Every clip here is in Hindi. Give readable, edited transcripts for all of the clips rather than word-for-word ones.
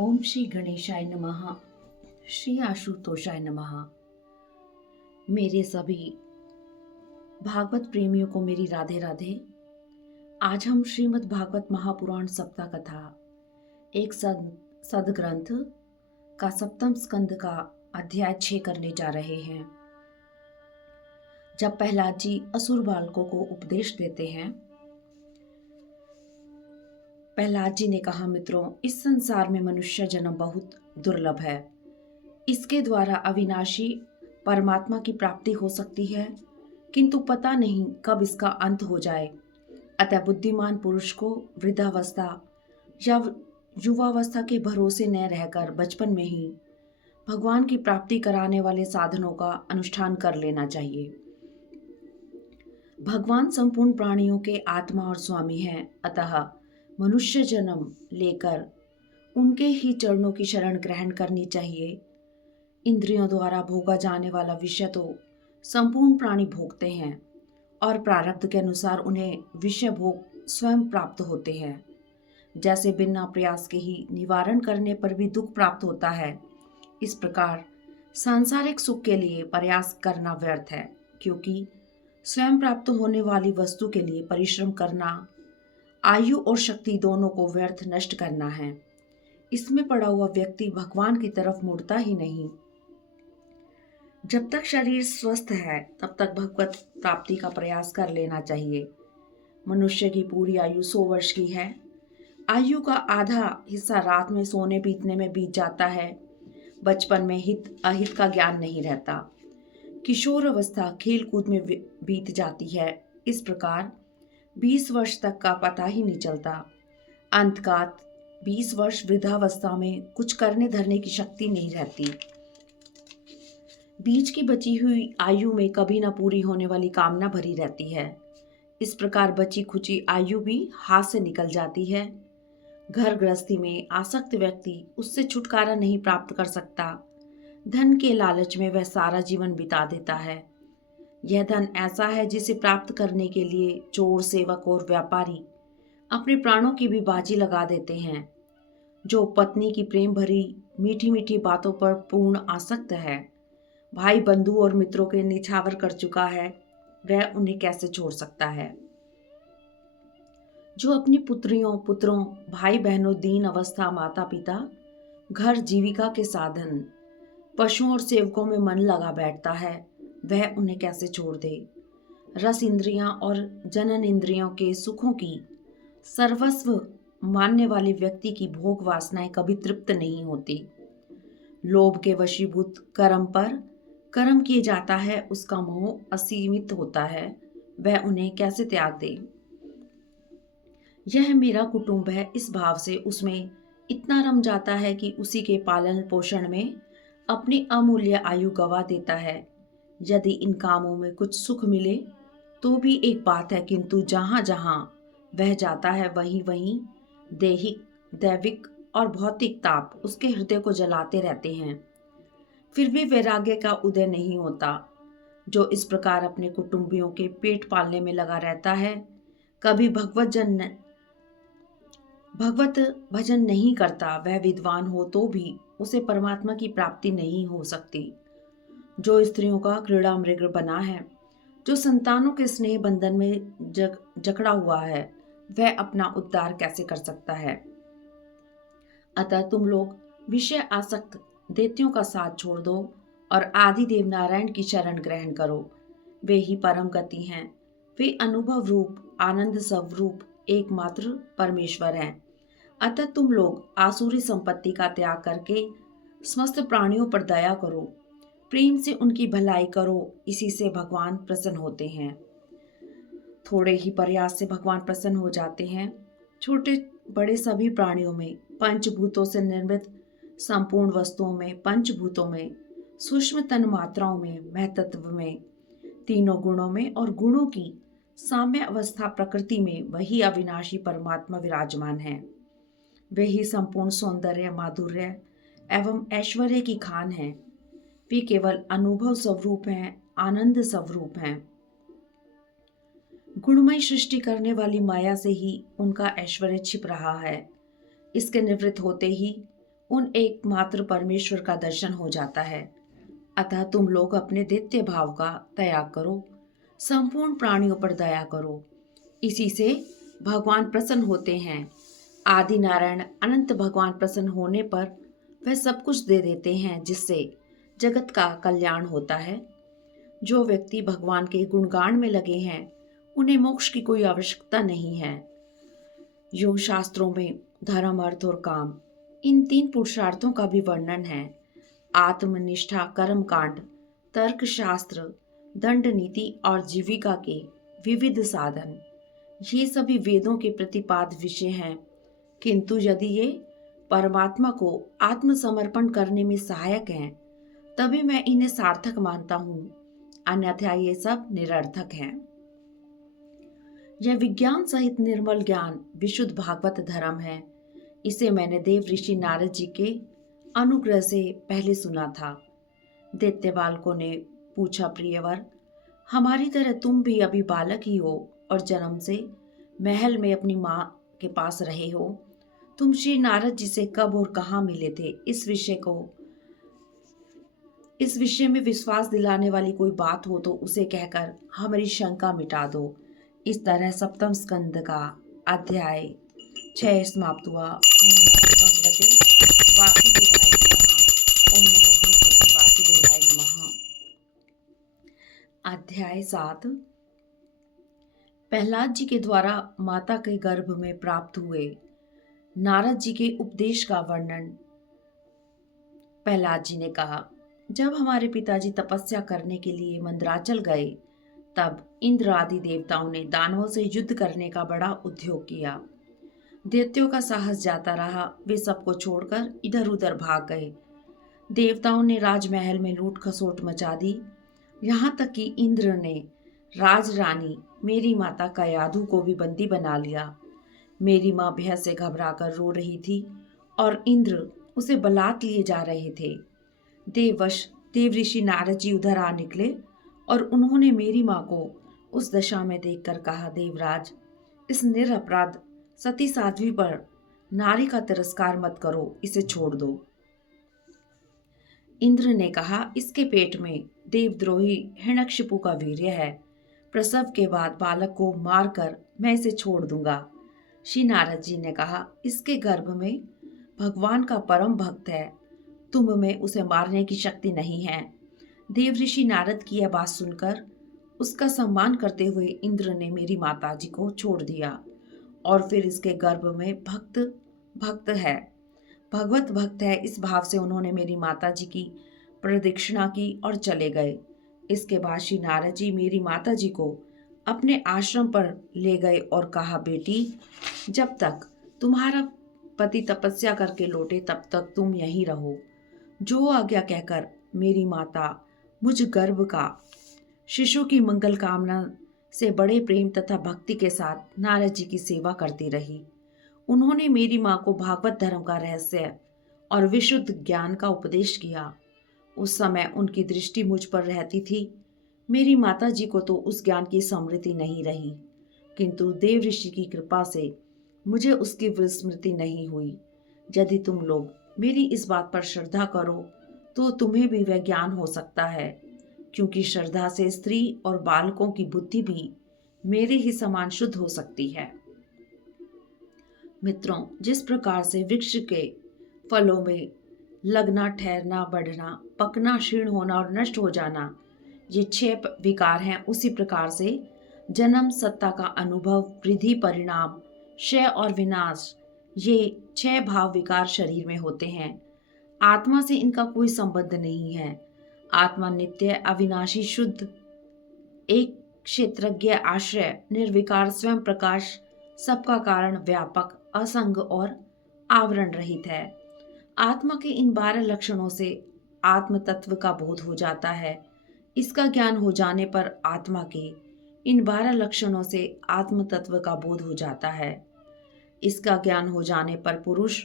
ओम श्री गणेशाय नमः। श्री आशुतोषाय नमः। मेरे सभी भागवत प्रेमियों को मेरी राधे राधे। आज हम श्रीमद् भागवत महापुराण सप्ताह कथा एक सदग्रंथ का सप्तम स्कंद का अध्याय 6 करने जा रहे हैं। जब प्रहलाद जी असुर बालकों को उपदेश देते हैं, प्रहलाद जी ने कहा, मित्रों, इस संसार में मनुष्य जन्म बहुत दुर्लभ है। इसके द्वारा अविनाशी परमात्मा की प्राप्ति हो सकती है, किंतु पता नहीं कब इसका अंत हो जाए। अतः बुद्धिमान पुरुष को वृद्धावस्था या युवावस्था के भरोसे न रहकर बचपन में ही भगवान की प्राप्ति कराने वाले साधनों का अनुष्ठान कर लेना चाहिए। भगवान संपूर्ण प्राणियों के आत्मा और स्वामी हैं, अतः मनुष्य जन्म लेकर उनके ही चरणों की शरण ग्रहण करनी चाहिए। इंद्रियों द्वारा भोगा जाने वाला विषय तो संपूर्ण प्राणी भोगते हैं और प्रारब्ध के अनुसार उन्हें विषय भोग स्वयं प्राप्त होते हैं। जैसे बिना प्रयास के ही निवारण करने पर भी दुख प्राप्त होता है, इस प्रकार सांसारिक सुख के लिए प्रयास करना व्यर्थ है, क्योंकि स्वयं प्राप्त होने वाली वस्तु के लिए परिश्रम करना आयु और शक्ति दोनों को व्यर्थ नष्ट करना है। इसमें पड़ा हुआ व्यक्ति भगवान की तरफ मुड़ता ही नहीं। जब तक शरीर स्वस्थ है तब तक भगवत प्राप्ति का प्रयास कर लेना चाहिए। मनुष्य की पूरी आयु 100 वर्ष की है। आयु का आधा हिस्सा रात में सोने बीतने में बीत जाता है। बचपन में हित अहित का ज्ञान नहीं रहता। किशोर अवस्था खेल कूद में बीत जाती है। इस प्रकार 20 वर्ष तक का पता ही नहीं चलता। अंतकात 20 वर्ष वृद्धावस्था में कुछ करने धरने की शक्ति नहीं रहती। बीच की बची हुई आयु में कभी न पूरी होने वाली कामना भरी रहती है। इस प्रकार बची खुची आयु भी हाथ से निकल जाती है। घर गृहस्थी में आसक्त व्यक्ति उससे छुटकारा नहीं प्राप्त कर सकता। धन के लालच में वह सारा जीवन बिता देता है। यह धन ऐसा है जिसे प्राप्त करने के लिए चोर, सेवक और व्यापारी अपने प्राणों की भी बाजी लगा देते हैं। जो पत्नी की प्रेम भरी मीठी मीठी बातों पर पूर्ण आसक्त है, भाई बंधु और मित्रों के निछावर कर चुका है, वह उन्हें कैसे छोड़ सकता है। जो अपनी पुत्रियों, पुत्रों, भाई बहनों, दीन अवस्था, माता पिता, घर, जीविका के साधन, पशुओं और सेवकों में मन लगा बैठता है, वह उन्हें कैसे छोड़ दे। रस इंद्रियां और जनन इंद्रियों के सुखों की सर्वस्व मानने वाले व्यक्ति की भोग वासनाएं कभी तृप्त नहीं होती। लोभ के वशीभूत कर्म पर कर्म किए जाता है, उसका मोह असीमित होता है, वह उन्हें कैसे त्याग दे। यह मेरा कुटुंब है, इस भाव से उसमें इतना रम जाता है कि उसी के पालन पोषण में अपनी अमूल्य आयु गवा देता है। यदि इन कामों में कुछ सुख मिले तो भी एक बात है, किंतु जहाँ जहाँ वह जाता है वहीं वहीं दैहिक, दैविक और भौतिक ताप उसके हृदय को जलाते रहते हैं। फिर भी वैराग्य का उदय नहीं होता। जो इस प्रकार अपने कुटुंबियों के पेट पालने में लगा रहता है, कभी भगवत भजन नहीं करता, वह विद्वान हो तो भी उसे परमात्मा की प्राप्ति नहीं हो सकती। जो स्त्रियों का क्रीड़ा मृग बना है, जो संतानों के स्नेह बंधन में जकड़ा हुआ है, वह अपना उद्धार कैसे कर सकता है। अतः तुम लोग विषय आसक्त दैत्यों का साथ छोड़ दो और आदि देव नारायण की शरण ग्रहण करो। वे ही परम गति हैं। वे अनुभव रूप, आनंद स्वरूप एकमात्र परमेश्वर हैं। अतः तुम लोग आसुरी संपत्ति का त्याग करके समस्त प्राणियों पर दया करो, प्रेम से उनकी भलाई करो, इसी से भगवान प्रसन्न होते हैं। थोड़े ही प्रयास से भगवान प्रसन्न हो जाते हैं। छोटे बड़े सभी प्राणियों में, पंचभूतों से निर्मित संपूर्ण वस्तुओं में, पंचभूतों में, सूक्ष्म तन मात्राओं में, महतत्व में, तीनों गुणों में और गुणों की साम्य अवस्था प्रकृति में वही अविनाशी परमात्मा विराजमान है। वे ही संपूर्ण सौंदर्य, माधुर्य एवं ऐश्वर्य की खान है। वे केवल अनुभव स्वरूप हैं, आनंद स्वरूप हैं। गुणमय सृष्टि करने वाली माया से ही उनका ऐश्वर्य छिप रहा है। इसके निवृत्त होते ही उन एकमात्र परमेश्वर का दर्शन हो जाता है। अतः तुम लोग अपने दैत्य भाव का त्याग करो, संपूर्ण प्राणियों पर दया करो। इसी से भगवान प्रसन्न होते हैं। आदि नारायण अनंत भगवान प्रसन्न होने पर वह सब कुछ दे देते हैं जिससे जगत का कल्याण होता है। जो व्यक्ति भगवान के गुणगान में लगे हैं उन्हें मोक्ष की कोई आवश्यकता नहीं है। योग शास्त्रों में धर्म, अर्थ और काम, इन 3 पुरुषार्थों का भी वर्णन है। आत्मनिष्ठा, कर्म कांड, तर्क शास्त्र, दंड नीति और जीविका के विविध साधन, ये सभी वेदों के प्रतिपाद विषय हैं। किंतु यदि ये परमात्मा को आत्मसमर्पण करने में सहायक हैं तभी मैं इन्हें सार्थक मानता हूँ, अन्यथा ये सब निरर्थक हैं। यह विज्ञान सहित निर्मल ज्ञान विशुद्ध भागवत धर्म है। इसे मैंने देव ऋषि नारद जी के अनुग्रह से पहले सुना था। दैत्य बालकों ने पूछा, प्रियवर, हमारी तरह तुम भी अभी बालक ही हो और जन्म से महल में अपनी माँ के पास रहे हो। तुम श्री नारद जी से कब और कहाँ मिले थे? इस विषय में विश्वास दिलाने वाली कोई बात हो तो उसे कहकर हमारी शंका मिटा दो। इस तरह सप्तम स्कंद का अध्याय 6 समाप्त हुआ। ओम नमो भगवते वासुदेवाय नमः। ओम नमो भगवते वासुदेवाय नमः। अध्याय 7। प्रहलाद जी के द्वारा माता के गर्भ में प्राप्त हुए नारद जी के उपदेश का वर्णन। प्रहलाद जी ने कहा, जब हमारे पिताजी तपस्या करने के लिए मंदराचल गए तब इंद्र आदि देवताओं ने दानवों से युद्ध करने का बड़ा उद्योग किया। दैत्यों का साहस जाता रहा, वे सबको छोड़कर इधर उधर भाग गए। देवताओं ने राजमहल में लूट खसोट मचा दी। यहाँ तक कि इंद्र ने राजरानी मेरी माता कयाधु को भी बंदी बना लिया। मेरी माँ भय से घबराकर रो रही थी और इंद्र उसे बलात् लिए जा रहे थे। देववश देव ऋषि नारद जी उधर आ निकले और उन्होंने मेरी माँ को उस दशा में देखकर कहा, देवराज, इस निरपराध सती साध्वी पर नारी का तिरस्कार मत करो, इसे छोड़ दो। इंद्र ने कहा, इसके पेट में देवद्रोही हिरण्यकशिपु का वीर्य है। प्रसव के बाद बालक को मारकर मैं इसे छोड़ दूंगा। श्री नारद जी ने कहा, इसके गर्भ में भगवान का परम भक्त है, तुम में उसे मारने की शक्ति नहीं है। देव ऋषि नारद की यह बात सुनकर उसका सम्मान करते हुए इंद्र ने मेरी माता जी को छोड़ दिया और फिर इसके गर्भ में भगवत भक्त है, इस भाव से उन्होंने मेरी माता जी की प्रदक्षिणा की और चले गए। इसके बाद श्री नारद जी मेरी माता जी को अपने आश्रम पर ले गए और कहा, बेटी, जब तक तुम्हारा पति तपस्या करके लौटे तब तक तुम यहीं रहो। जो आज्ञा कहकर मेरी माता मुझ गर्भ का शिशु की मंगल कामना से बड़े प्रेम तथा भक्ति के साथ नारद जी की सेवा करती रही। उन्होंने मेरी माँ को भागवत धर्म का रहस्य और विशुद्ध ज्ञान का उपदेश किया। उस समय उनकी दृष्टि मुझ पर रहती थी। मेरी माता जी को तो उस ज्ञान की स्मृति नहीं रही, किंतु देव ऋषि की कृपा से मुझे उसकी विस्मृति नहीं हुई। यदि तुम लोग मेरी इस बात पर श्रद्धा करो तो तुम्हें भी वह ज्ञान हो सकता है, क्योंकि श्रद्धा से स्त्री और बालकों की बुद्धि भी मेरे ही समान शुद्ध हो सकती है। मित्रों, जिस प्रकार से वृक्ष के फलों में लगना, ठहरना, बढ़ना, पकना, क्षीण होना और नष्ट हो जाना, ये 6 विकार हैं, उसी प्रकार से जन्म, सत्ता का अनुभव, वृद्धि, परिणाम, क्षय और विनाश, ये 6 भाव विकार शरीर में होते हैं। आत्मा से इनका कोई संबंध नहीं है। आत्मा नित्य, अविनाशी, शुद्ध, एक क्षेत्रज्ञ, आश्रय, निर्विकार, स्वयं प्रकाश, सबका कारण, व्यापक, असंग और आवरण रहित है। आत्मा के इन 12 लक्षणों से आत्म तत्व का बोध हो जाता है। इसका ज्ञान हो जाने पर आत्मा के इन 12 लक्षणों से आत्म तत्व का बोध हो जाता है। इसका ज्ञान हो जाने पर पुरुष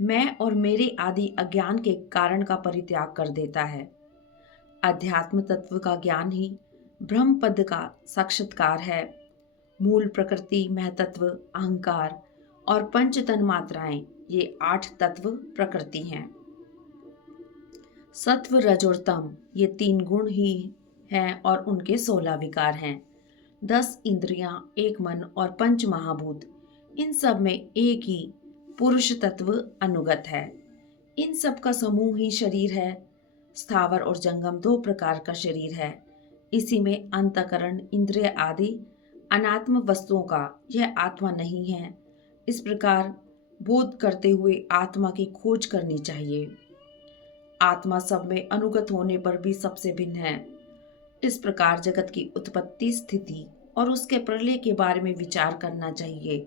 मैं और मेरे आदि अज्ञान के कारण का परित्याग कर देता है। अध्यात्म तत्व का ज्ञान ही ब्रह्म पद का साक्षात्कार है। मूल प्रकृति, महतत्व, अहंकार और पंच तन मात्राएं, ये 8 तत्व प्रकृति हैं। सत्व, रज और तम ये 3 गुण ही हैं और उनके 16 विकार हैं। 10 इंद्रियां, 1 मन और 5 महाभूत, इन सब में एक ही पुरुष तत्व अनुगत है। इन सब का समूह ही शरीर है। स्थावर और जंगम 2 प्रकार का शरीर है। इसी में अंतःकरण, इंद्रिय आदि अनात्म वस्तुओं का यह आत्मा नहीं है। इस प्रकार बोध करते हुए आत्मा की खोज करनी चाहिए। आत्मा सब में अनुगत होने पर भी सबसे भिन्न है। इस प्रकार जगत की उत्पत्ति, स्थिति और उसके प्रलय के बारे में विचार करना चाहिए।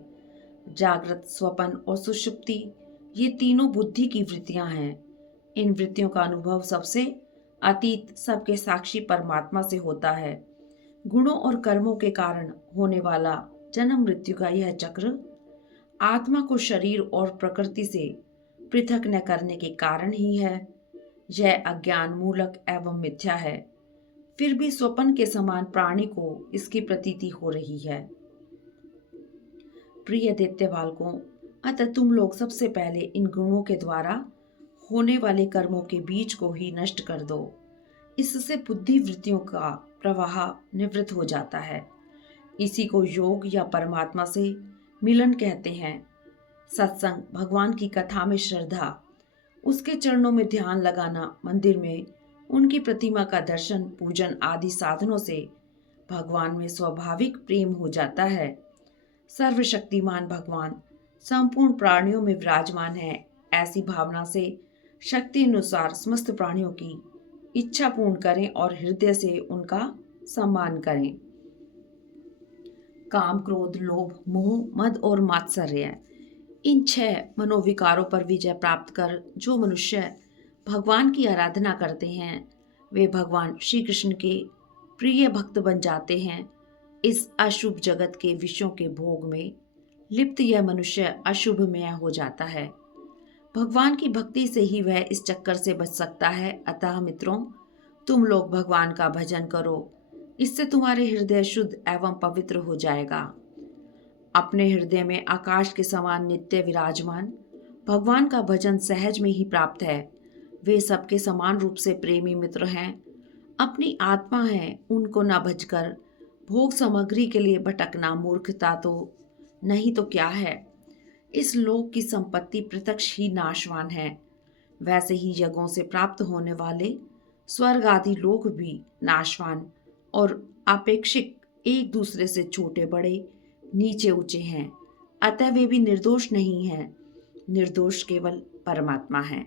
जागृत, स्वप्न और सुषुप्ति ये तीनों बुद्धि की वृत्तियां हैं। इन वृत्तियों का अनुभव सबसे अतीत, सबके साक्षी परमात्मा से होता है। गुणों और कर्मों के कारण होने वाला जन्म मृत्यु का यह चक्र आत्मा को शरीर और प्रकृति से पृथक न करने के कारण ही है। यह अज्ञान मूलक एवं मिथ्या है। फिर भी स्वप्न के समान प्राणी को इसकी प्रतीति हो रही है। प्रिय दैत्य बालकों, अतः तुम लोग सबसे पहले इन गुणों के द्वारा होने वाले कर्मों के बीज को ही नष्ट कर दो। इससे बुद्धि वृत्तियों का प्रवाह निवृत्त हो जाता है। इसी को योग या परमात्मा से मिलन कहते हैं। सत्संग, भगवान की कथा में श्रद्धा, उसके चरणों में ध्यान लगाना, मंदिर में उनकी प्रतिमा का दर्शन, पूजन आदि साधनों से भगवान में स्वाभाविक प्रेम हो जाता है। सर्वशक्तिमान भगवान संपूर्ण प्राणियों में विराजमान है। ऐसी भावना से शक्ति अनुसार समस्त प्राणियों की इच्छा पूर्ण करें और हृदय से उनका सम्मान करें। काम, क्रोध, लोभ, मोह, मद और मात्सर्य, इन 6 मनोविकारों पर विजय प्राप्त कर जो मनुष्य भगवान की आराधना करते हैं, वे भगवान श्री कृष्ण के प्रिय भक्त बन जाते हैं। इस अशुभ जगत के विषयों के भोग में लिप्त यह मनुष्य अशुभमय हो जाता है। भगवान की भक्ति से ही वह इस चक्कर से बच सकता है। अतः मित्रों, तुम लोग भगवान का भजन करो। इससे तुम्हारे हृदय शुद्ध एवं पवित्र हो जाएगा। अपने हृदय में आकाश के समान नित्य विराजमान भगवान का भजन सहज में ही प्राप्त है। वे सबके समान रूप से प्रेमी मित्र हैं। अपनी आत्मा है, उनको न भजकर भोग सामग्री के लिए भटकना मूर्खता तो नहीं तो क्या है। इस लोक की संपत्ति प्रत्यक्ष ही नाशवान है। वैसे ही यज्ञों से प्राप्त होने वाले स्वर्ग आदि लोक भी नाशवान और आपेक्षिक एक दूसरे से छोटे बड़े, नीचे ऊंचे हैं। अतः वे भी निर्दोष नहीं हैं। निर्दोष केवल परमात्मा है।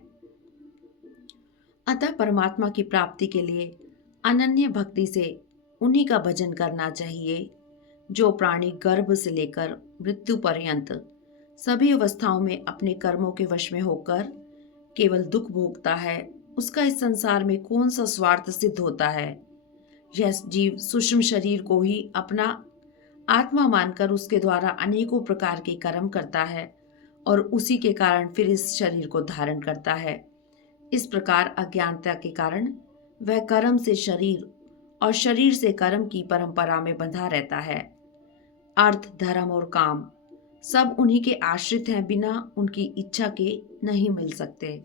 अतः परमात्मा की प्राप्ति के लिए अनन्य भक्ति से उन्हीं का भजन करना चाहिए। जो प्राणी गर्भ से लेकर मृत्यु पर्यंत सभी अवस्थाओं में अपने कर्मों के वश में होकर केवल दुख भोगता है, उसका इस संसार में कौन सा स्वार्थ सिद्ध होता है। यह जीव सूक्ष्म शरीर को ही अपना आत्मा मानकर उसके द्वारा अनेकों प्रकार के कर्म करता है और उसी के कारण फिर इस शरीर को धारण करता है। इस प्रकार अज्ञानता के कारण वह कर्म से शरीर और शरीर से कर्म की परंपरा में बंधा रहता है। अर्थ, धर्म और काम सब उन्हीं के आश्रित हैं, बिना उनकी इच्छा के नहीं मिल सकते।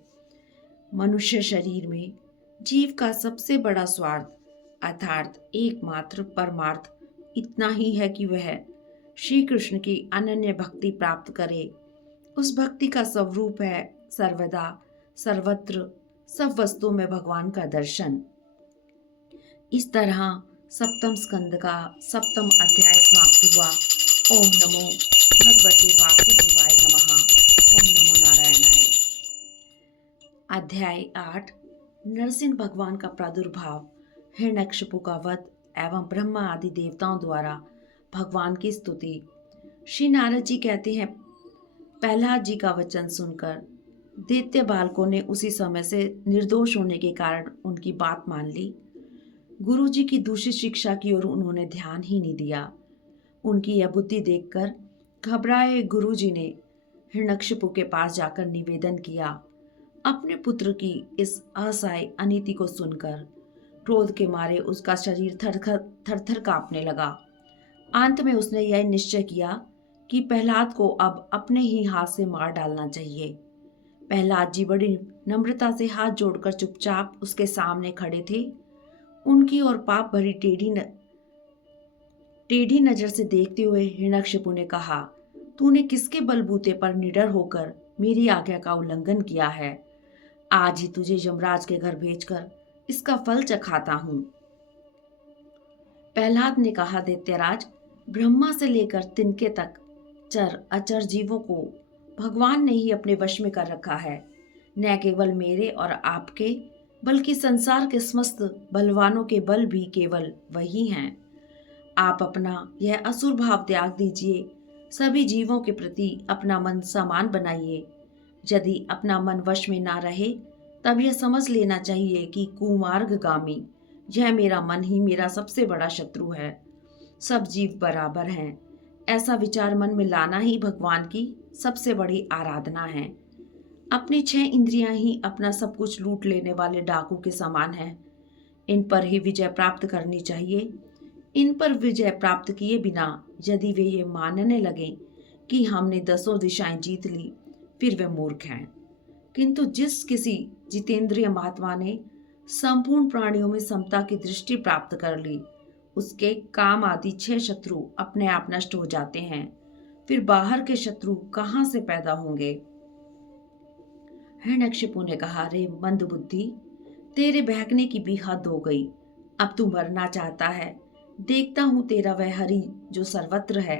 मनुष्य शरीर में जीव का सबसे बड़ा स्वार्थ अर्थात एकमात्र परमार्थ इतना ही है कि वह श्री कृष्ण की अनन्य भक्ति प्राप्त करे। उस भक्ति का स्वरूप है सर्वदा सर्वत्र सब वस्तुओं में भगवान का दर्शन। इस तरह सप्तम स्कंद का 7वां अध्याय समाप्त हुआ। ओम नमो भगवते वासुदेवाय नमः। ओम नमो नारायणाय। अध्याय 8 नरसिंह भगवान का प्रादुर्भाव, हिरण्यकशिपु का वध एवं ब्रह्मा आदि देवताओं द्वारा भगवान की स्तुति। श्री नारद जी कहते हैं, प्रहलाद जी का वचन सुनकर दैत्य बालकों ने उसी समय से निर्दोष होने के कारण उनकी बात मान ली। गुरु जी की दूषित शिक्षा की ओर उन्होंने ध्यान ही नहीं दिया। उनकी यह बुद्धि देखकर घबराए गुरु जी ने हिरण्यकशिपु के पास जाकर निवेदन किया। अपने पुत्र की इस असहाय अनीति को सुनकर क्रोध के मारे उसका शरीर थर थर कांपने लगा। अंत में उसने यह निश्चय किया कि प्रहलाद को अब अपने ही हाथ से मार डालना चाहिए। प्रहलाद जी बड़ी नम्रता से हाथ जोड़कर चुपचाप उसके सामने खड़े थे। उनकी ओर पाप भरी टेढ़ी नजर से देखते हुए हिरण्यकशिपु ने कहा, तूने किसके बलबूते पर निडर होकर मेरी आज्ञा का उल्लंघन किया है? आज ही तुझे यमराज के घर भेजकर इसका फल चखाता हूं। प्रहलाद ने कहा, दैत्यराज, ब्रह्मा से लेकर तिनके तक चर अचर जीवों को भगवान ने ही अपने वश में कर रखा है। न केवल मेरे और आपके, बल्कि संसार के समस्त बलवानों के बल भी केवल वही हैं। आप अपना यह असुर भाव त्याग दीजिए, सभी जीवों के प्रति अपना मन समान बनाइए। यदि अपना मन वश में ना रहे, तब यह समझ लेना चाहिए कि कुमार्गगामी यह मेरा मन ही मेरा सबसे बड़ा शत्रु है। सब जीव बराबर हैं, ऐसा विचार मन में लाना ही भगवान की सबसे बड़ी आराधना है। अपनी 6 इंद्रियां ही अपना सब कुछ लूट लेने वाले डाकू के समान हैं। इन पर ही विजय प्राप्त करनी चाहिए। इन पर विजय प्राप्त किए बिना यदि वे ये मानने लगे कि हमने 10 दिशाएं जीत ली, फिर वे मूर्ख हैं। किंतु जिस किसी जितेंद्रिय महात्मा ने संपूर्ण प्राणियों में समता की दृष्टि प्राप्त कर ली, उसके काम आदि 6 शत्रु अपने आप नष्ट हो जाते हैं। फिर बाहर के शत्रु कहां से पैदा होंगे? हिरण्यकशिपु ने कहा, रे मंद बुद्धि, तेरे बहकने की भी हद हो गई। अब तू मरना चाहता है। देखता हूं तेरा वह हरि जो सर्वत्र है,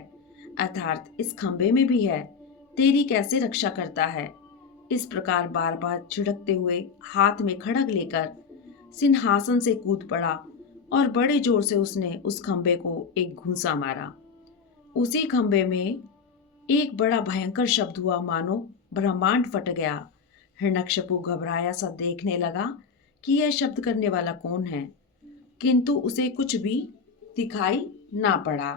अर्थात इस खंबे में भी है, तेरी कैसे रक्षा करता है। इस प्रकार बार बार छिड़कते हुए हाथ में खड़ग लेकर सिंहासन से कूद पड़ा और बड़े जोर से उसने उस खंबे को एक घूंसा मारा। उसी खंबे में एक बड़ा भयंकर शब्द हुआ, मानो ब्रह्मांड फट गया। हिरण्यकशिपु घबराया सा देखने लगा कि यह शब्द करने वाला कौन है, किंतु उसे कुछ भी दिखाई ना पड़ा।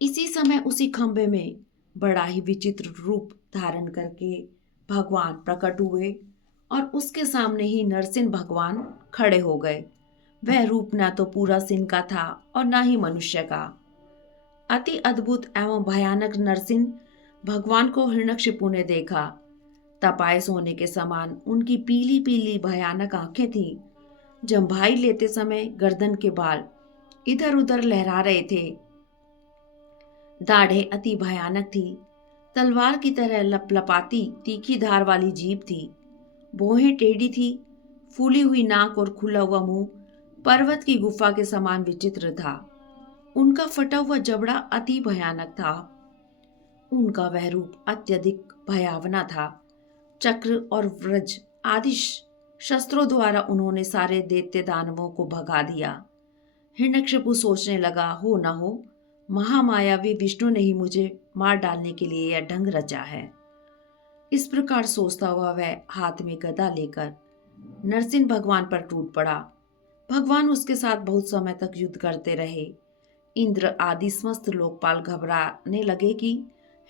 इसी समय उसी खंबे में बड़ा ही विचित्र रूप धारण करके भगवान प्रकट हुए और उसके सामने ही नरसिंह भगवान खड़े हो गए। वह रूप ना तो पूरा सिंह का था और ना ही मनुष्य का। अति अद्भुत एवं भयानक नरसिंह भगवान को हिरण्यकशिपु ने देखा। तपाए सोने के समान उनकी पीली पीली भयानक आंखें थीं। जम्भाई लेते समय गर्दन के बाल इधर उधर लहरा रहे थे। दाढ़ें अति भयानक थी, तलवार की तरह लपलपाती तीखी धार वाली जीभ थी। भौहें टेढ़ी थी, फूली हुई नाक और खुला हुआ मुंह पर्वत की गुफा के समान विचित्र था। उनका फटा हुआ जबड़ा अति भयानक था। उनका वह रूप अत्यधिक भयावना था। चक्र और व्रज आदि शस्त्रों द्वारा उन्होंने सारे दैत्य दानवों को भगा दिया। हिरण्यकशिपु सोचने लगा, हो न हो महामायावी विष्णु ने ही मुझे मार डालने के लिए यह ढंग रचा है। इस प्रकार सोचता हुआ वह हाथ में गदा लेकर नरसिंह भगवान पर टूट पड़ा। भगवान उसके साथ बहुत समय तक युद्ध करते रहे। इंद्र आदि समस्त लोकपाल घबराने लगे कि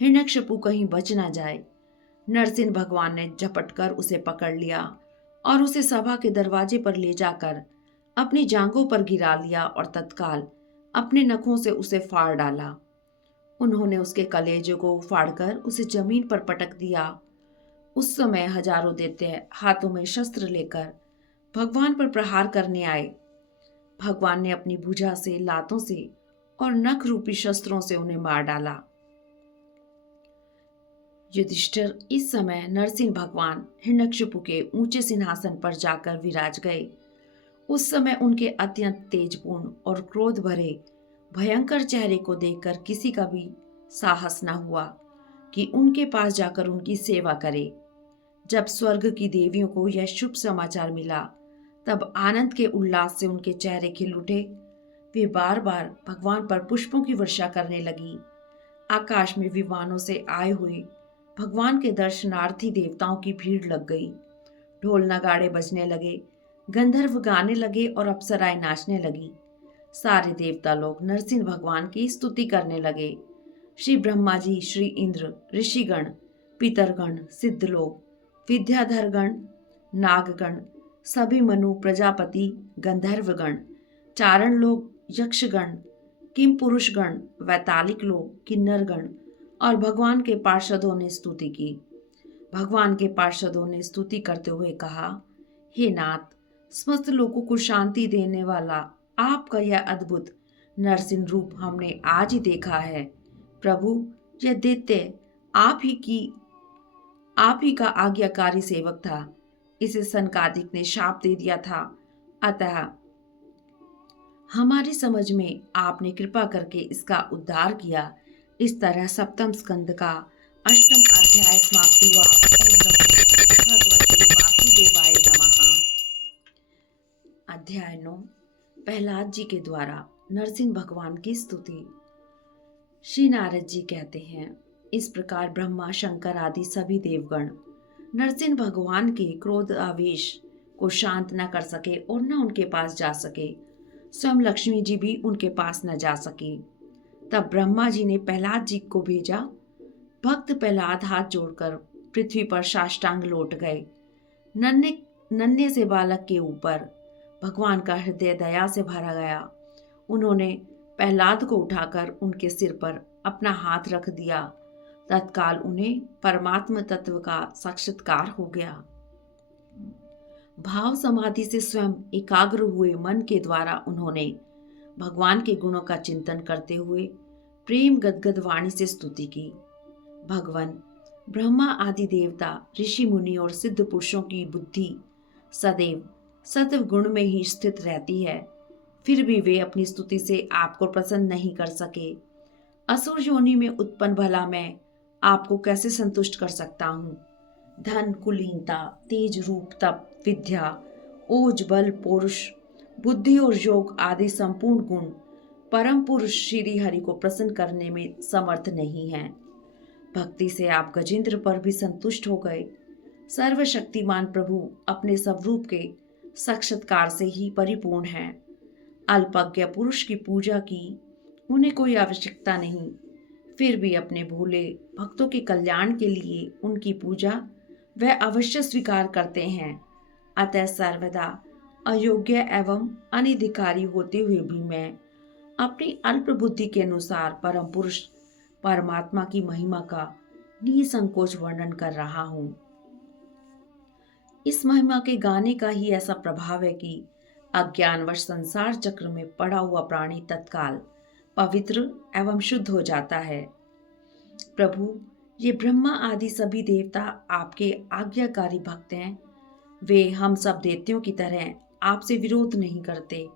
हिरण्यकशिपु कहीं बच ना जाए। नरसिंह भगवान ने झपट कर उसे पकड़ लिया और उसे सभा के दरवाजे पर ले जाकर अपनी जांघों पर गिरा लिया और तत्काल अपने नखों से उसे फाड़ डाला। उन्होंने उसके कलेजे को फाड़कर उसे जमीन पर पटक दिया। उस समय हजारों दैत्य हाथों में शस्त्र लेकर भगवान पर प्रहार करने आए। भगवान ने अपनी भुजा से, लातों से और नख रूपी शस्त्रों से उन्हें मार डाला। युधिष्ठिर इस समय नरसिंह भगवान हिरण्यकशिपु के ऊंचे सिंहासन पर जाकर विराज गए। उस समय उनके अत्यंत तेजपूर्ण और क्रोध भरे भयंकर चेहरे को देखकर किसी का भी साहस न हुआ कि उनके पास जाकर उनकी सेवा करे। जब स्वर्ग की देवियों को यह शुभ समाचार मिला, तब आनंद के उल्लास से उनके चेहरे खिल उठे। वे बार बार भगवान पर पुष्पों की वर्षा करने लगी। आकाश में विमानों से आए हुए भगवान के दर्शनार्थी देवताओं की भीड़ लग गई। ढोल नगाड़े बजने लगे, गंधर्व गाने लगे और अप्सराएं नाचने लगी। सारे देवता लोग नरसिंह भगवान की स्तुति करने लगे। श्री ब्रह्मा जी, श्री इंद्र, ऋषिगण, पितरगण, सिद्धलोक, विद्याधरगण, नागगण, सभी मनु, प्रजापति, गंधर्वगण, चारण लोग, यक्षगण, किम पुरुषगण, वैतालिक लोग, किन्नरगण और भगवान के पार्षदों ने स्तुति की। भगवान के पार्षदों ने स्तुति करते हुए कहा, हे नाथ, समस्त लोगों को शांति देने वाला आपका यह अद्भुत नरसिंह रूप हमने आज ही देखा है। प्रभु, यह दैत्य आप ही का आज्ञाकारी सेवक था। इसे सनकादिक ने शाप दे दिया था, अतः हमारी समझ में आपने कृपा करके इसका उद्धार किया। इस तरह सप्तम स्कंद का 8वां अध्याय समाप्त हुआ। ओम नमो भगवते वासुदेवाय नमः। अध्याय 9, प्रहलाद जी के द्वारा नरसिंह भगवान की स्तुति। श्री नारद जी कहते हैं, इस प्रकार ब्रह्मा, शंकर आदि सभी देवगण नरसिंह भगवान के क्रोध आवेश को शांत न कर सके और न उनके पास जा सके। स्वयं लक्ष्मी जी भी उनके पास न जा सकी। तब ब्रह्मा जी ने प्रहलाद जी को भेजा। भक्त प्रहलाद हाथ जोड़कर पृथ्वी पर साष्टांग लौट गए। नन्हे से बालक के ऊपर भगवान का हृदय दया से भरा गया। उन्होंने प्रहलाद को उठाकर उनके सिर पर अपना हाथ रख दिया। तत्काल उन्हें परमात्मा तत्व का साक्षात्कार हो गया। भाव समाधि से स्वयं एकाग्र हुए मन के द्वारा उन्होंने भगवान के गुणों का चिंतन करते हुए प्रेम गदगद वाणी से स्तुति की। भगवान ब्रह्मा आदि देवता, ऋषि मुनि और सिद्ध पुरुषों की बुद्धि सदैव सत्व गुण में ही स्थित रहती है, फिर भी वे अपनी स्तुति से आपको प्रसन्न नहीं कर सके। असुर योनि में उत्पन्न भला मैं आपको कैसे संतुष्ट कर सकता हूँ। धन, कुलीनता, तेज, रूप, तप, विद्या, ओज, बल, पौरुष, बुद्धि और योग आदि संपूर्ण गुण परम पुरुष श्री हरि को प्रसन्न करने में समर्थ नहीं हैं। भक्ति से आप गजेंद्र पर भी संतुष्ट हो गए। सर्वशक्तिमान प्रभु अपने स्वरूप के साक्षात्कार से ही परिपूर्ण हैं। अल्पज्ञ पुरुष की पूजा की उन्हें कोई आवश्यकता नहीं, फिर भी अपने भोले भक्तों के कल्याण के लिए उनकी पूजा वह अवश्य स्वीकार करते हैं। अतः सर्वदा अयोग्य एवं अनधिकारी होते हुए भी मैं अपनी अल्प बुद्धि के अनुसार परम पुरुष परमात्मा की महिमा का निसंकोच वर्णन कर रहा हूँ। इस महिमा के गाने का ही ऐसा प्रभाव है कि अज्ञानवश संसार चक्र में पड़ा हुआ प्राणी तत्काल पवित्र एवं शुद्ध हो जाता है। प्रभु, ये ब्रह्मा आदि सभी देवता आपके आज्ञाकारी भक्त हैं। वे हम सब दैत्यों की तरह आपसे विरोध नहीं करते।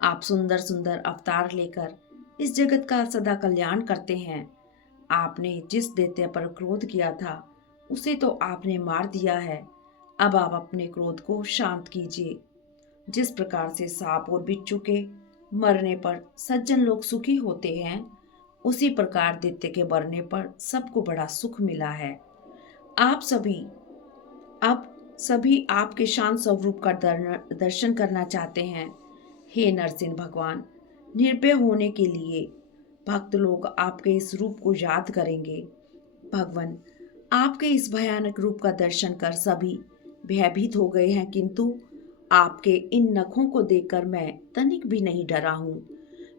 आप सुंदर सुंदर अवतार लेकर इस जगत का सदा कल्याण करते हैं। आपने जिस दैत्य पर क्रोध किया था उसे तो आपने मार दिया है। अब आप अपने क्रोध को शांत कीजिए। जिस प्रकार से सांप और बिच्छू के मरने पर सज्जन लोग सुखी होते हैं, उसी प्रकार दैत्य के मरने पर सबको बड़ा सुख मिला है। अब सभी आपके शांत स्वरूप का दर्शन करना चाहते हैं। हे नरसिंह भगवान, निर्भय होने के लिए भक्त लोग आपके इस रूप को याद करेंगे। भगवान, आपके इस भयानक रूप का दर्शन कर सभी भयभीत हो गए हैं, किंतु आपके इन नखों को देखकर मैं तनिक भी नहीं डरा हूँ।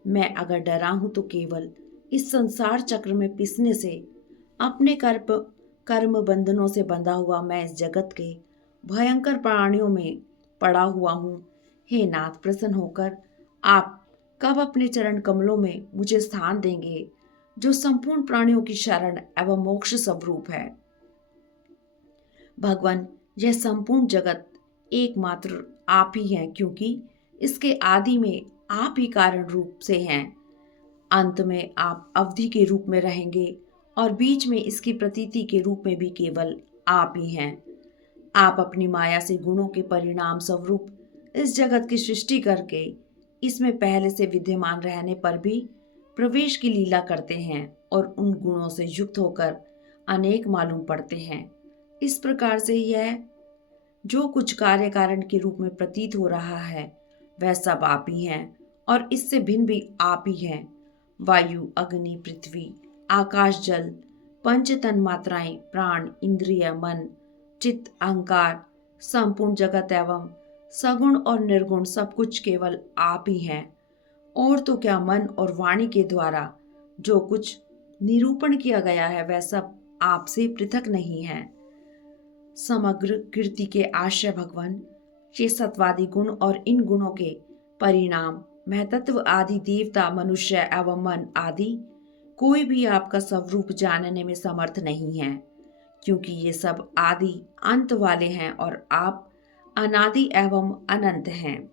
मैं अगर डरा हूँ तो केवल इस संसार चक्र में पिसने से, अपने कर्म बंधनों से बंधा हुआ मैं इस जगत के भयंकर प्राणियों में पड़ा हुआ हूँ। हे नाथ, प्रसन्न होकर आप कब अपने चरण कमलों में मुझे स्थान देंगे, जो संपूर्ण प्राणियों की शरण एवं मोक्ष स्वरूप है। भगवान, यह संपूर्ण जगत एकमात्र आप ही हैं, क्योंकि इसके आदि में आप ही कारण रूप से हैं। अंत में आप अवधि के रूप में रहेंगे और बीच में इसकी प्रतीति के रूप में भी केवल आप ही हैं। आप अपनी माया से गुणों के परिणाम स्वरूप इस जगत की सृष्टि करके इसमें पहले से विद्यमान रहने पर भी प्रवेश की लीला करते हैं और उन गुणों से युक्त होकर अनेक मालूम पड़ते हैं। इस प्रकार से यह जो कुछ कार्य कारण के रूप में प्रतीत हो रहा है वह सब आप ही हैं और इससे भिन्न भी आप ही हैं। वायु, अग्नि, पृथ्वी, आकाश, जल, पंच तन मात्राएं, प्राण, इंद्रिय, मन, चित्त, अहंकार, संपूर्ण जगत एवं सगुण और निर्गुण सब कुछ केवल आप ही हैं और तो क्या मन और वाणी के द्वारा जो कुछ निरूपण किया गया है वह सब आपसे पृथक नहीं है। समग्र कीर्ति के आश्रय भगवान के सत्वादि गुण और इन गुणों के परिणाम महतत्व आदि देवता मनुष्य एवं मन आदि कोई भी आपका स्वरूप जानने में समर्थ नहीं है, क्योंकि ये सब आदि अंत वाले हैं और आप अनादि एवं अनंत हैं।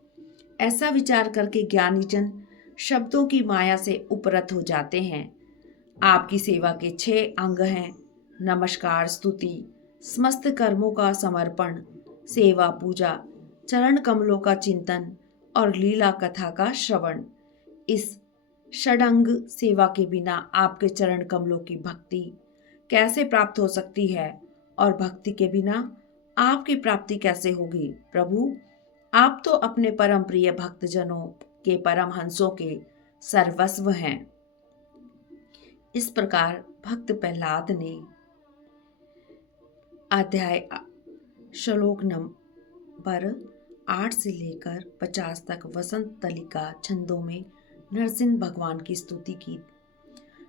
ऐसा विचार करके ज्ञानीजन शब्दों की माया से उपरत हो जाते हैं। आपकी सेवा के 6 अंग हैं: नमस्कार, स्तुति, समस्त कर्मों का समर्पण, सेवा पूजा, चरण कमलों का चिंतन और लीला कथा का श्रवण। इस षडंग सेवा के बिना आपके चरण कमलों की भक्ति कैसे प्राप्त हो सकती है, और भक्ति के बिना आपकी प्राप्ति कैसे होगी? प्रभु, आप तो अपने परम प्रिय भक्तजनों के परम हंसों के सर्वस्व हैं। इस प्रकार भक्त प्रहलाद ने अध्याय श्लोक नंबर 8 से लेकर 50 तक वसंत तलिका छंदों में नरसिंह भगवान की स्तुति की।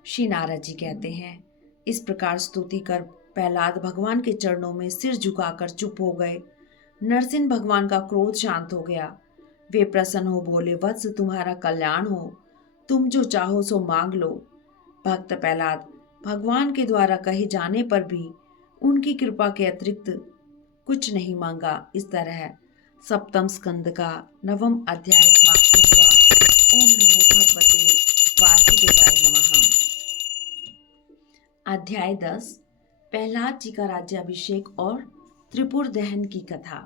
श्री नारद जी कहते हैं, इस प्रकार स्तुति कर प्रहलाद भगवान के चरणों में सिर झुकाकर चुप हो गए। नरसिंह भगवान का क्रोध शांत हो गया। वे प्रसन्न हो बोले, वत्स, तुम्हारा कल्याण हो, तुम जो चाहो सो मांग लो। भक्त प्रहलाद भगवान के द्वारा कहे जाने पर भी उनकी कृपा के अतिरिक्त कुछ नहीं मांगा। इस तरह सप्तम स्कंद का 9वां अध्याय समाप्त हुआ। ओम नमो भगवते वासुदेवाय नमः। अध्याय 10 प्रहलाद जी का राज्याभिषेक और त्रिपुर दहन की कथा।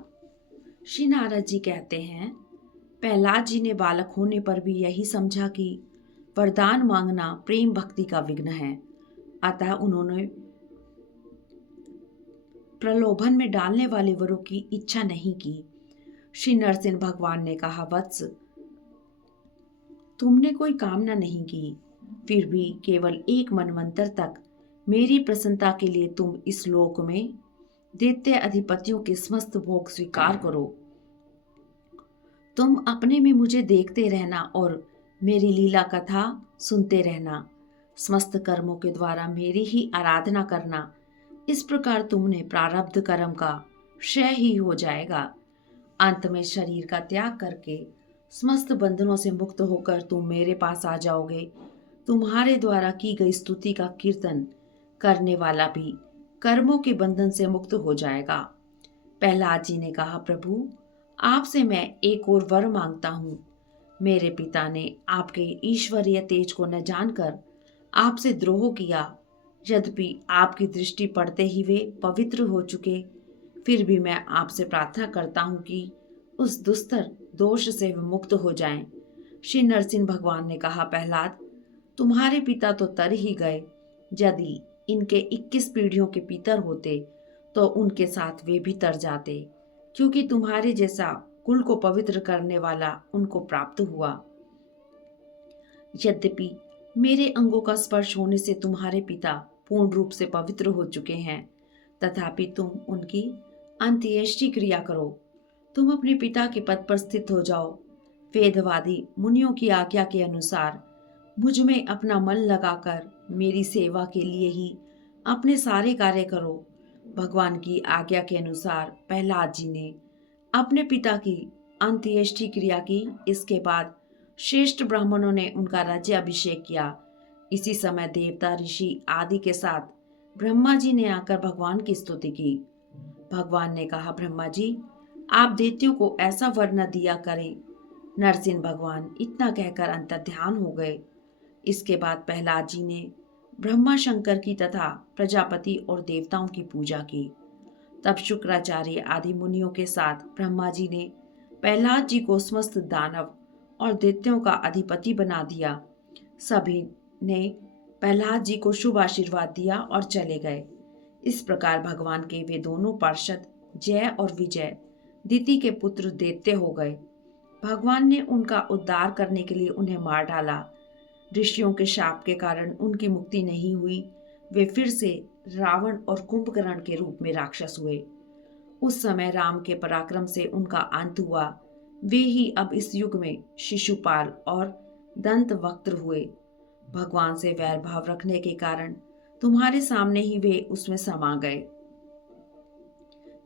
श्री नारद जी कहते हैं, प्रहलाद जी ने बालक होने पर भी यही समझा कि वरदान मांगना प्रेम भक्ति का विघ्न है, अतः उन्होंने प्रलोभन में डालने वाले वरों की इच्छा नहीं की। श्री नरसिंह भगवान ने कहा, वत्स, तुमने कोई कामना नहीं की, फिर भी केवल 1 मनवंतर तक मेरी प्रसन्नता के लिए तुम इस लोक में दैत्य अधिपतियों के समस्त भोग स्वीकार करो। तुम अपने में मुझे देखते रहना और मेरी लीला कथा सुनते रहना। समस्त कर्मों के द्वारा मेरी ही आराधना करना। इस प्रकार तुमने प्रारब्ध कर्म का क्षय ही हो जाएगा। अंत में शरीर का त्याग करके समस्त बंधनों से मुक्त होकर तुम मेरे पास आ जाओगे। तुम्हारे द्वारा की गई स्तुति का कीर्तन करने वाला भी कर्मों के बंधन से मुक्त हो जाएगा। प्रहलाद जी ने कहा, प्रभु, आपसे मैं एक और वर मांगता हूँ। मेरे पिता ने आपके ईश्वरीय तेज को न जानकर आपसे द्रोह किया। यद्यपि आपकी दृष्टि पड़ते ही वे पवित्र हो चुके, फिर भी मैं आपसे प्रार्थना करता हूँ कि उस दुस्तर दोष से वे मुक्त हो जाएं। श्री नरसिंह भगवान ने कहा, प्रहलाद, तुम्हारे पिता तो तर ही गए। यदि इनके 21 पीढ़ियों के पितर होते तो उनके साथ वे भी तर जाते, क्योंकि तुम्हारे जैसा कुल को पवित्र करने वाला उनको प्राप्त हुआ। यद्यपि मेरे अंगों का स्पर्श होने से तुम्हारे पिता पूर्ण रूप से पवित्र हो चुके हैं, तथापि तुम उनकी अंत्येष्टि क्रिया करो। तुम अपने पिता के पद पर स्थित हो जाओ। वेदवादी मुनियों की आज्ञा के अनुसार मुझ में अपना मन लगाकर मेरी सेवा के लिए ही अपने सारे कार्य करो। भगवान की आज्ञा के अनुसार प्रहलाद जी ने अपने पिता की अंत्येष्टि क्रिया की। इसके बाद श्रेष्ठ ब्राह्मणों ने उनका राज्याभिषेक किया। इसी समय देवता, ऋषि आदि के साथ ब्रह्मा जी ने आकर भगवान की स्तुति की। भगवान ने कहा, ब्रह्मा जी, आप दैत्यों को ऐसा वर न दिया करें। नरसिंह भगवान इतना कहकर अंतर्ध्यान हो गए। इसके बाद प्रहलाद जी ने ब्रह्मा, शंकर की तथा प्रजापति और देवताओं की पूजा की। तब शुक्राचार्य आदि मुनियों के साथ ब्रह्मा जी ने प्रहलाद जी को समस्त दानव और दैत्यों का अधिपति बना दिया। सभी ने प्रहलाद जी को शुभ आशीर्वाद दिया और चले गए। इस प्रकार भगवान के वे दोनों पार्षद जय और विजय दिति के पुत्र दैत्य हो गए। भगवान ने उनका उद्धार करने के लिए उन्हें मार डाला। ऋषियों के शाप के कारण उनकी मुक्ति नहीं हुई। वे फिर से रावण और कुंभकर्ण के रूप में राक्षस हुए। उस समय राम के पराक्रम से उनका अंत हुआ। वे ही अब इस युग में शिशुपाल और दंत वक्त्र हुए। भगवान से वैर भाव रखने के कारण तुम्हारे सामने ही वे उसमें समा गए।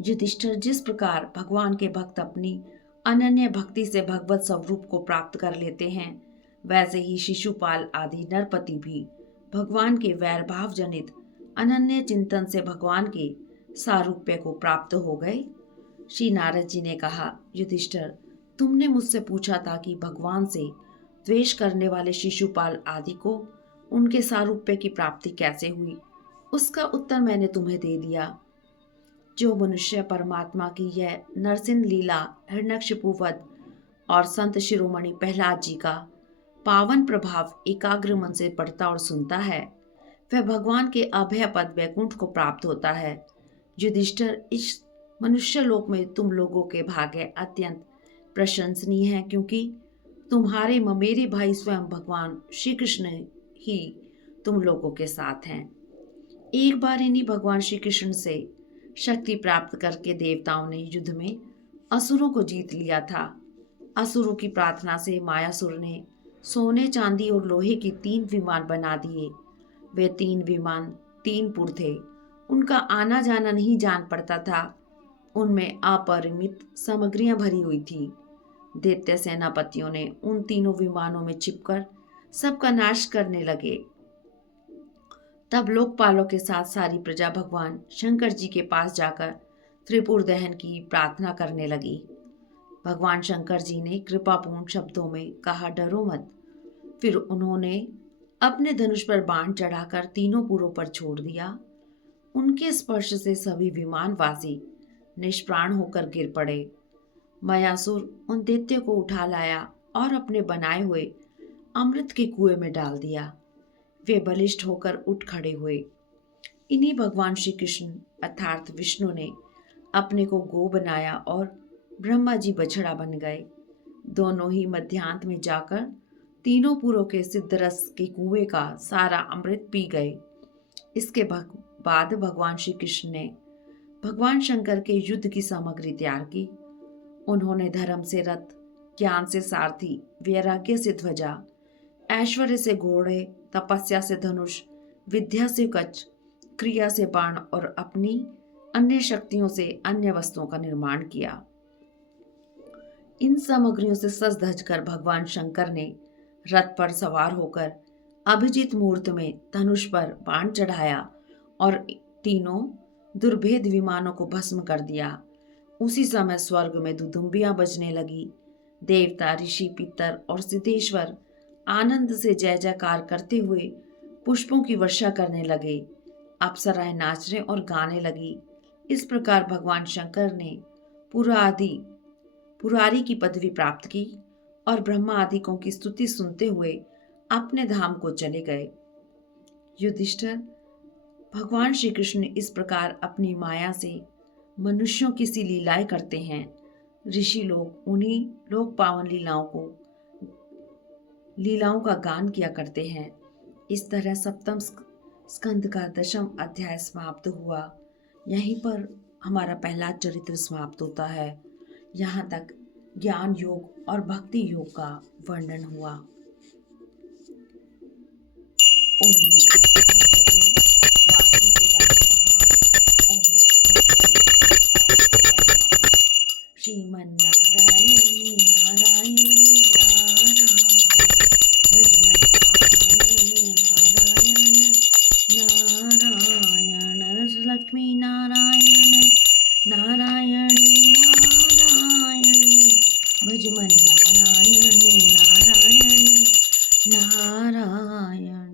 युधिष्ठिर, जिस प्रकार भगवान के भक्त अपनी अनन्य भक्ति से भगवत स्वरूप को प्राप्त कर लेते हैं, वैसे ही शिशुपाल आदि नरपति भी भगवान के वैर भाव जनित अनन्य चिंतन से भगवान के सारूप्य को प्राप्त हो गए। श्री नारद जी ने कहा, युधिष्ठिर, तुमने मुझसे पूछा था कि भगवान से द्वेष करने वाले शिशुपाल आदि को उनके सारूप्य की प्राप्ति कैसे हुई। उसका उत्तर मैंने तुम्हें दे दिया। जो मनुष्य परमात्मा की यह नरसिंह लीला, हिरण्यकशिपुवध और संत शिरोमणि प्रहलाद जी का पावन प्रभाव एकाग्र मन से पढ़ता और सुनता है, वह भगवान के अभय पद वैकुंठ को प्राप्त होता है। युधिष्ठिर, इस मनुष्य लोक में तुम लोगों के भाग्य अत्यंत प्रशंसनीय है, क्योंकि तुम्हारे ममेरे भाई स्वयं भगवान श्री कृष्ण ही तुम लोगों के साथ हैं। एक बार इन्हीं भगवान श्री कृष्ण से शक्ति प्राप्त करके देवताओं ने युद्ध में असुरों को जीत लिया था। असुरों की प्रार्थना से मायासुर ने सोने, चांदी और लोहे की 3 विमान बना दिए। वे 3 विमान 3 पुर थे। उनका आना जाना नहीं जान पड़ता था। उनमें अपरिमित सामग्रियां भरी हुई थी। दैत्य सेनापतियों ने उन तीनों विमानों में छिपकर सबका नाश करने लगे। तब लोकपालों के साथ सारी प्रजा भगवान शंकर जी के पास जाकर त्रिपुर दहन की प्रार्थना करने लगी। भगवान शंकर जी ने कृपापूर्ण शब्दों में कहा, डरो मत। फिर उन्होंने अपने धनुष पर बाण चढ़ाकर तीनों पुरों पर छोड़ दिया। उनके स्पर्श से सभी विमानवासी निष्प्राण होकर गिर पड़े। मयासुर उन दैत्य को उठा लाया और अपने बनाए हुए अमृत के कुएं में डाल दिया। वे बलिष्ठ होकर उठ खड़े हुए। इन्हीं भगवान श्री कृष्ण अर्थात विष्णु ने अपने को गो बनाया और ब्रह्मा जी बछड़ा बन गए। दोनों ही मध्यांत में जाकर तीनों पुरों के सिद्धरस के कुएं का सारा अमृत पी गए। इसके बाद भगवान श्री कृष्ण ने भगवान शंकर के युद्ध की सामग्री तैयार की। उन्होंने धर्म से रथ, ज्ञान से सारथी, वैराग्य से ध्वजा, ऐश्वर्य से घोड़े, तपस्या से धनुष, विद्या से कवच, क्रिया से बाण और अपनी अन्य शक्तियों से अन्य वस्तुओं का निर्माण किया। इन सामग्रियों से सज धज कर भगवान शंकर ने रथ पर सवार होकर अभिजीत मुहूर्त में धनुष पर बाण चढ़ाया और तीनों दुर्भेद विमानों को भस्म कर दिया। उसी समय स्वर्ग में दुदुम्बियां बजने लगी। देवता, ऋषि, पितर और सिद्धेश्वर आनंद से जय जयकार करते हुए पुष्पों की वर्षा करने लगे। अप्सराएं नाचने और गाने लगी। इस प्रकार भगवान शंकर ने पुरारी की पदवी प्राप्त की और ब्रह्मा आदिकों की स्तुति सुनते हुए अपने धाम को चले गए। युधिष्ठिर, भगवान श्री कृष्ण इस प्रकार अपनी माया से मनुष्यों की सी लीलाएं करते हैं। ऋषि लोग उन्हीं लोक पावन लीलाओं का गान किया करते हैं। इस तरह सप्तम स्कंद का 10वां अध्याय समाप्त हुआ। यहीं पर हमारा पहला चरित्र समाप्त होता है। यहाँ तक ज्ञान योग और भक्ति योग का वर्णन हुआ। ओम नमो भगवते वासुदेवाय नमः। ओम नमो भगवते वासुदेवाय नमः। श्रीमन्नारायण नारायण नारायण भजमन नारायण नारायण लक्ष्मी नारायण नारायण नारायण भजमन नारायण नारायण नारायण।